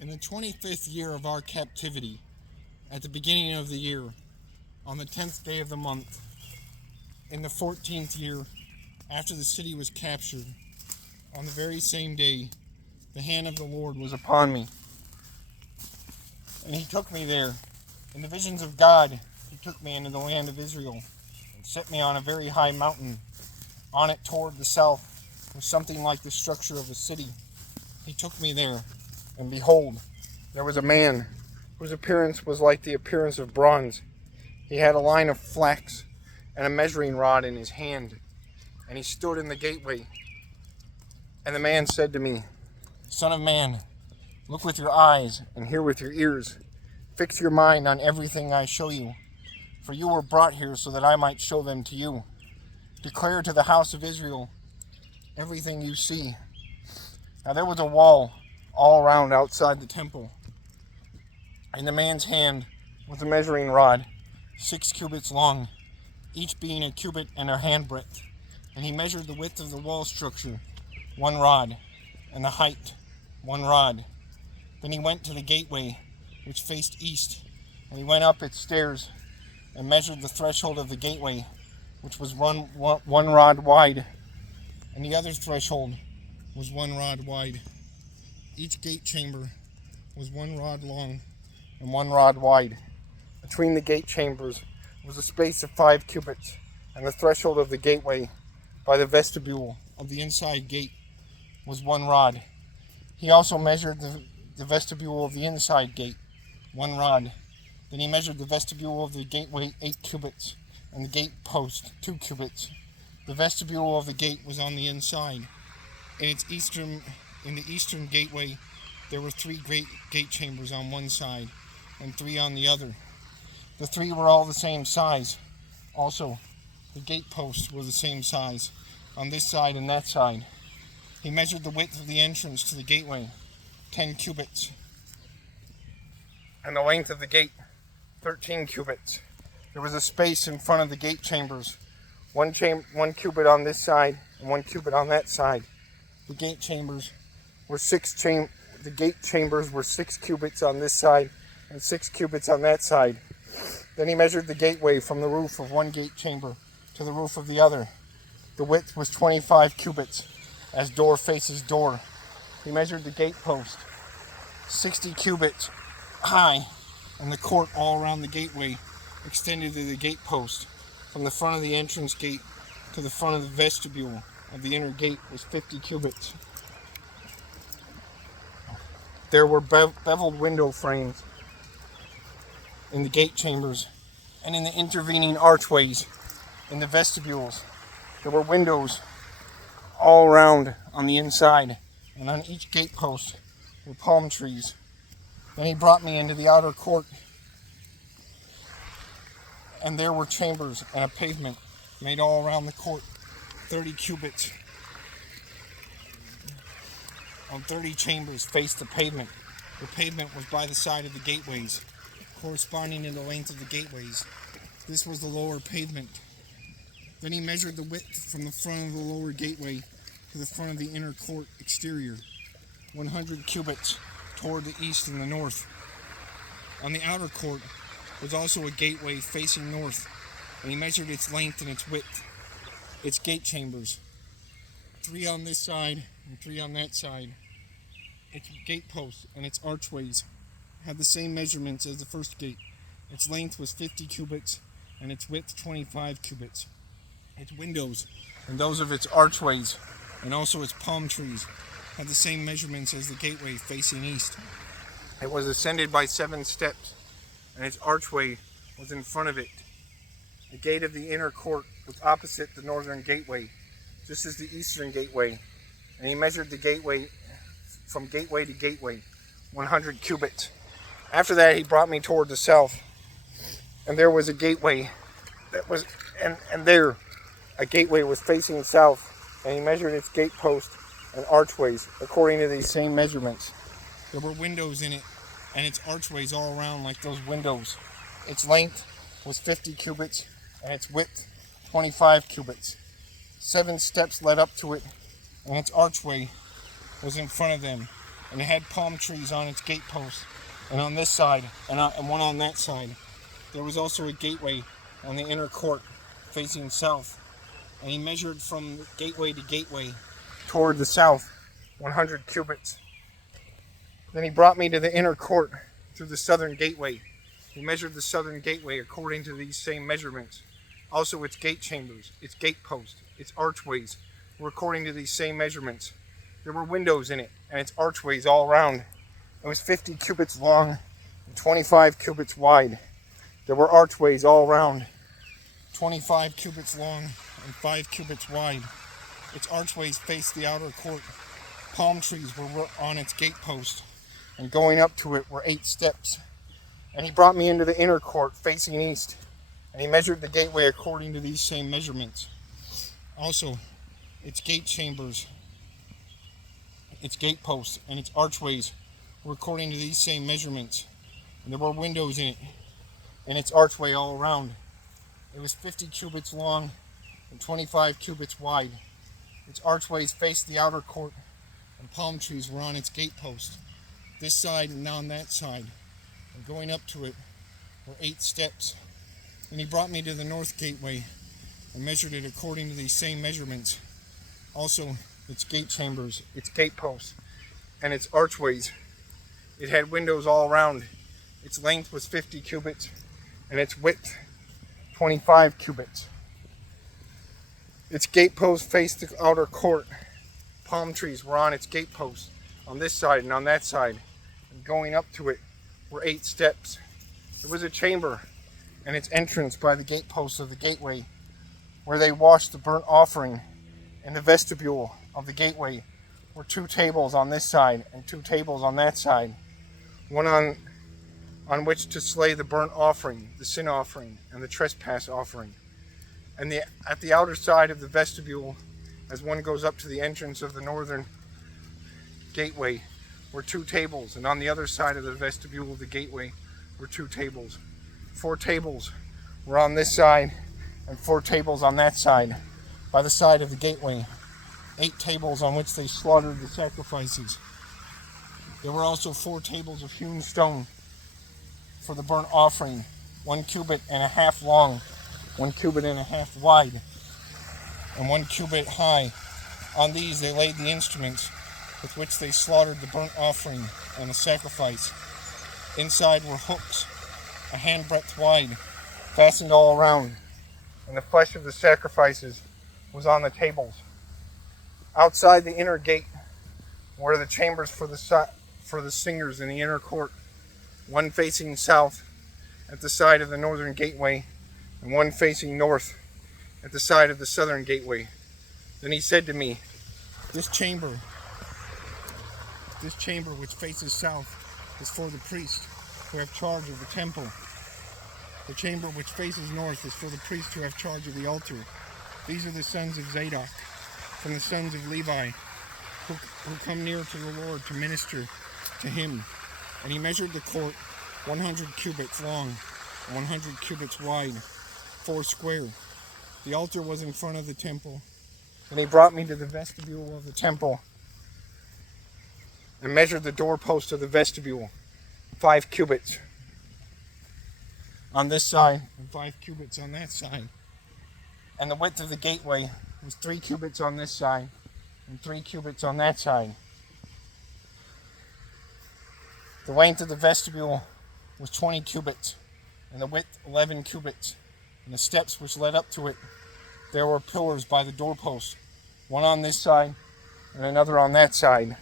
In the 25th year of our captivity, at the beginning of the year, on the 10th day of the month, in the 14th year, after the city was captured, on the very same day, the hand of the Lord was upon me. And he took me there. In the visions of God, he took me into the land of Israel and set me on a very high mountain. On it toward the south was something like the structure of a city. He took me there, and behold, there was a man whose appearance was like the appearance of bronze. He had a line of flax and a measuring rod in his hand, and he stood in the gateway. And the man said to me, Son of man, look with your eyes and hear with your ears. Fix your mind on everything I show you, for you were brought here so that I might show them to you. Declare to the house of Israel everything you see. Now there was a wall all around outside the temple. In the man's hand was a measuring rod, 6 cubits long, each being a cubit and a handbreadth. And he measured the width of the wall structure, 1 rod, and the height, 1 rod. Then he went to the gateway, which faced east, and he went up its stairs and measured the threshold of the gateway, which was one rod wide, and the other threshold was 1 rod wide. Each gate chamber was 1 rod long and 1 rod wide. Between the gate chambers was a space of 5 cubits, and the threshold of the gateway by the vestibule of the inside gate was 1 rod. He also measured the vestibule of the inside gate, 1 rod. Then he measured the vestibule of the gateway 8 cubits, and the gate post 2 cubits. The vestibule of the gate was on the inside. In the eastern gateway, there were 3 great gate chambers on one side, and 3 on the other. The 3 were all the same size. Also, the gate posts were the same size, on this side and that side. He measured the width of the entrance to the gateway, 10 cubits, and the length of the gate, 13 cubits. There was a space in front of the gate chambers, 1 cubit on this side and 1 cubit on that side. The gate chambers were 6 cubits on this side and 6 cubits on that side. Then he measured the gateway from the roof of one gate chamber to the roof of the other. The width was 25 cubits, as door faces door. He measured the gate post, 60 cubits high, and the court all around the gateway extended to the gate post. From the front of the entrance gate to the front of the vestibule of the inner gate was 50 cubits. There were beveled window frames in the gate chambers and in the intervening archways in the vestibules. There were windows all around on the inside, and on each gate post were palm trees. Then he brought me into the outer court, and there were chambers and a pavement made all around the court, 30 cubits. On 30 chambers faced the pavement. The pavement was by the side of the gateways, corresponding to the length of the gateways. This was the lower pavement. Then he measured the width from the front of the lower gateway to the front of the inner court exterior, 100 cubits toward the east and the north. On the outer court was also a gateway facing north, and he measured its length and its width, its gate chambers, 3 on this side and 3 on that side. Its gate posts and its archways had the same measurements as the first gate. Its length was 50 cubits, and its width 25 cubits. Its windows and those of its archways, and also its palm trees, had the same measurements as the gateway facing east. It was ascended by 7 steps, and its archway was in front of it. The gate of the inner court was opposite the northern gateway, just as the eastern gateway, and he measured the gateway from gateway to gateway, 100 cubits. After that, he brought me toward the south, and there was a gateway that was, and there a gateway was facing south, and he measured its gate post and archways according to these same measurements. There were windows in it, and its archways all around like those windows. Its length was 50 cubits, and its width 25 cubits. 7 steps led up to it, and its archway was in front of them. and it had palm trees on its gateposts, and on this side, and one on that side. There was also a gateway on the inner court facing south, and he measured from gateway to gateway toward the south 100 cubits. Then he brought me to the inner court through the southern gateway. He measured the southern gateway according to these same measurements. Also its gate chambers, its gate posts, its archways were according to these same measurements. There were windows in it, and its archways all around. It was 50 cubits long and 25 cubits wide. There were archways all around, 25 cubits long and 5 cubits wide. Its archways faced the outer court. Palm trees were on its gate post, and going up to it were 8 steps. And he brought me into the inner court facing east, and he measured the gateway according to these same measurements. Also, its gate chambers, its gate posts, and its archways were according to these same measurements. And there were windows in it, and its archway all around. It was 50 cubits long and 25 cubits wide. Its archways faced the outer court, and palm trees were on its gate post, this side and on that side. And going up to it were 8 steps. And he brought me to the north gateway and measured it according to these same measurements. Also, its gate chambers, its gate posts, and its archways. It had windows all around. Its length was 50 cubits, and its width 25 cubits. Its gate posts faced the outer court. Palm trees were on its gate posts on this side and on that side. And going up to it were 8 steps. There was a chamber, and its entrance by the gate posts of the gateway, where they washed the burnt offering. In the vestibule of the gateway were 2 tables on this side and 2 tables on that side, one on which to slay the burnt offering, the sin offering, and the trespass offering. And at the outer side of the vestibule, as one goes up to the entrance of the northern gateway, were 2 tables, and on the other side of the vestibule of the gateway were 2 tables. 4 tables were on this side, and 4 tables on that side, by the side of the gateway. 8 tables on which they slaughtered the sacrifices. There were also 4 tables of hewn stone for the burnt offering, 1 cubit and a half long, 1 cubit and a half wide, and 1 cubit high. On these they laid the instruments with which they slaughtered the burnt offering and the sacrifice. Inside were hooks, a handbreadth wide, fastened all around, and the flesh of the sacrifices was on the tables. Outside the inner gate were the chambers for the singers in the inner court, one facing south at the side of the northern gateway, and one facing north at the side of the southern gateway. Then he said to me, This chamber which faces south is for the priests who have charge of the temple. The chamber which faces north is for the priests who have charge of the altar. These are the sons of Zadok, from the sons of Levi, who come near to the Lord to minister to him. And he measured the court 100 cubits long, and 100 cubits wide, 4 square. The altar was in front of the temple. And he brought me to the vestibule of the temple, and measured the doorpost of the vestibule, 5 cubits on this side, and 5 cubits on that side. And the width of the gateway was 3 cubits on this side, and 3 cubits on that side. The length of the vestibule was 20 cubits, and the width 11 cubits. And the steps which led up to it, there were pillars by the doorpost, one on this side and another on that side.